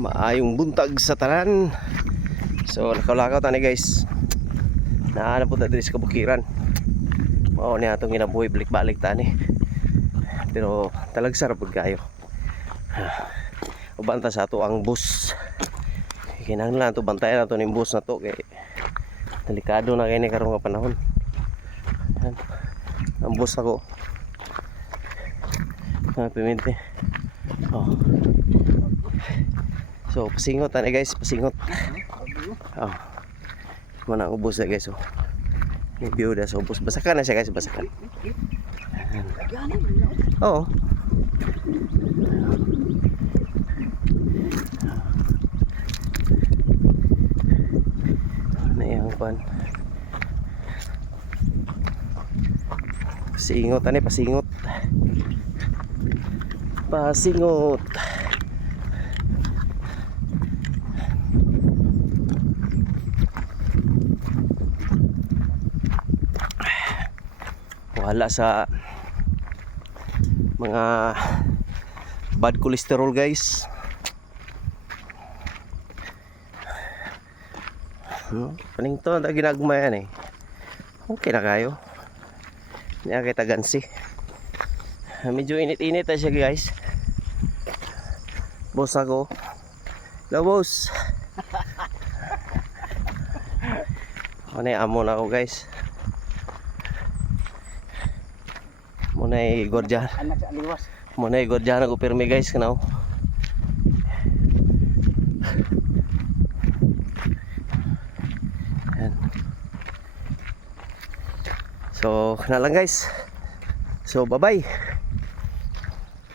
Maayong buntag sa tanan. So nakalakaw tani guys. Nahanap po ta diri sa kabukiran. Mao ni atong ginabuhi balik-balik tani. Pero talag sarap pud kayo. Ubanta sa ato ang bus. Kinahanglan to bantayan nato ning bus na to kay delikado na kini karong nga panahon. Yan. Ang bus ako. Pimente. Oh. So pasingot tani guys, pasingot. Oh. Mana ubos na guys oh. Yung view na sa ubos. Basakan na siya guys, basakan. Oo. Ano yung pan? Pasingot tani, pasingot. Pasingot. Wala sa mga bad cholesterol guys. Paning to na ginagmayan eh. Okay na kayo. Niya kita gansi. Medyo init-init na siya guys. Boss ako. Hello boss. Ano yung amon ako guys. Munay gordya. Anak sa aliwas. Munay gordya na ko pirmi guys kanaw. Yan. So, na lang guys. So, bye-bye.